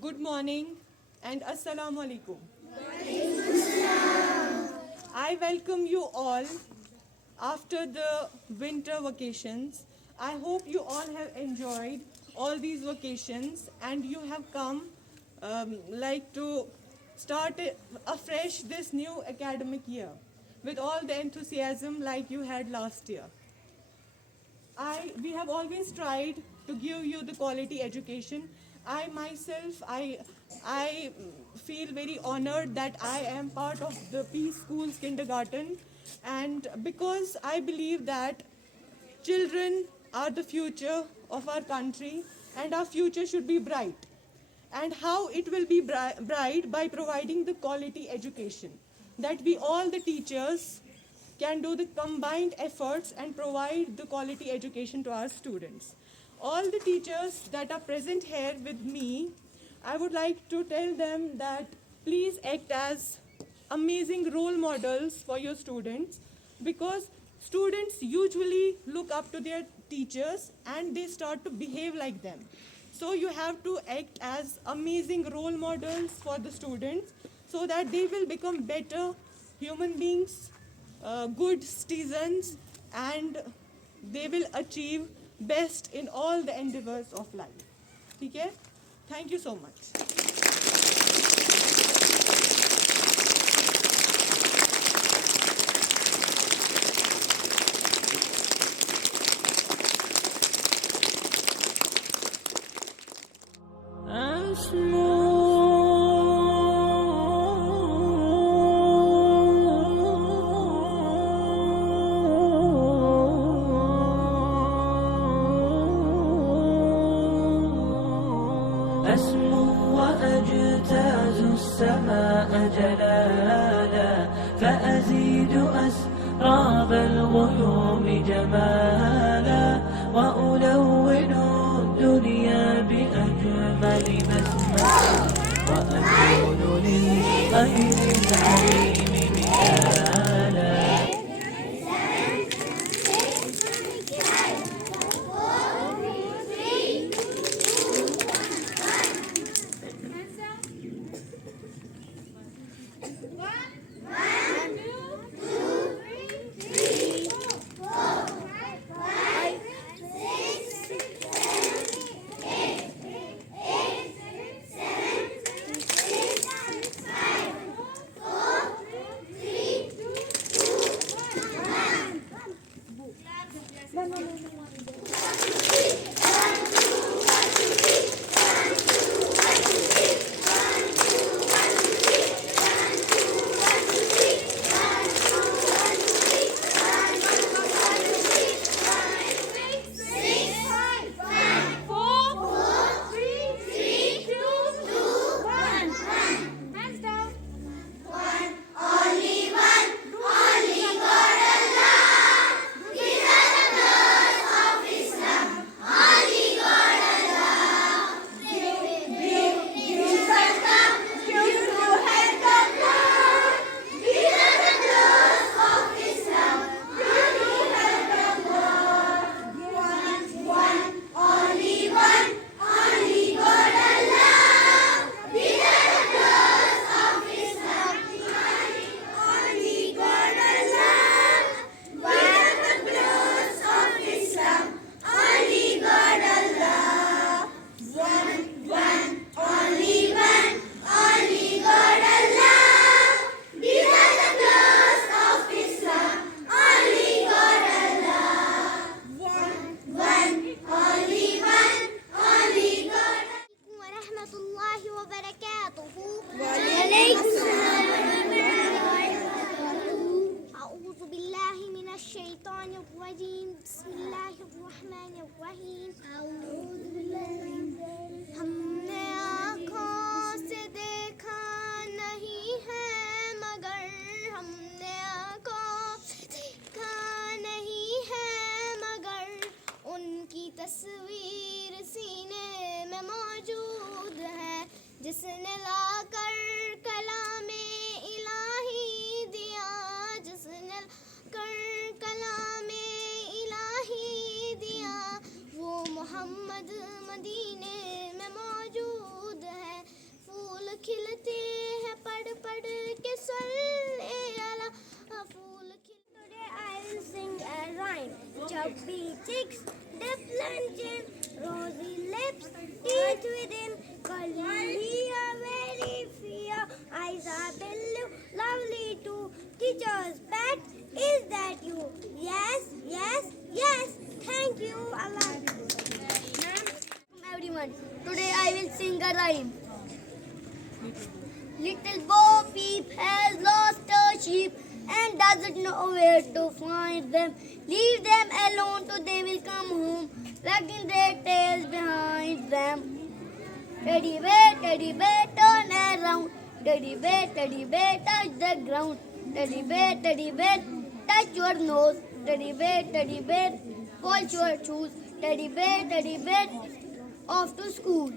Good morning and Assalamu alaikum. I welcome you all after the winter vacations. I hope you all have enjoyed all these vacations and you have come like to start afresh this new academic year with all the enthusiasm like you had last year. We have always tried to give you the quality education. I myself, I feel very honored that I am part of the Peace Schools kindergarten, and because I believe that children are the future of our country, and our future should be bright. And how it will be bright by providing the quality education, that we all the teachers can do the combined efforts and provide the quality education to our students. All the teachers that are present here with me, I would like to tell them that please act as amazing role models for your students, because students usually look up to their teachers and they start to behave like them. So you have to act as amazing role models for the students so that they will become better human beings, good citizens, and they will achieve best in all the endeavors of life. Okay? Thank you so much. أسمو وأجتاز السماء جلالا فأزيد أسراب الغيوم جمالا وألون الدنيا بأجمل بسمة وأكون للخير العظيم مثالا. بسم الله الرحمن الرحیم. हमने आँखों से देखा नहीं है मगर हमने आँखों से देखा नहीं है मगर उनकी तस्वीर सीने में मौजूद है जिसने लाकर कलामे इलाही दिया, जिसने कर कलामे इलाही दिया, वो मोहम्मद मदीने में मौजूद है. खिलते हैं पढ़ पढ़ के सल्ले अला फूल खिल Today I will sing a rhyme. Chubby cheeks, dimpling chin, rosy lips, teeth within, curly hair, very fair, eyes are blue, lovely too. Teacher's pet, is that you? Yes, yes, yes. Thank you, Allah. Everyone, today I will sing a rhyme. Little Bo Peep has lost a sheep and doesn't know where to find them. Leave them alone till they will come home, wagging their tails behind them. Teddy bear, turn around. Teddy bear, touch the ground. Teddy bear, touch your nose. Teddy bear, polish your shoes. Teddy bear, off to school.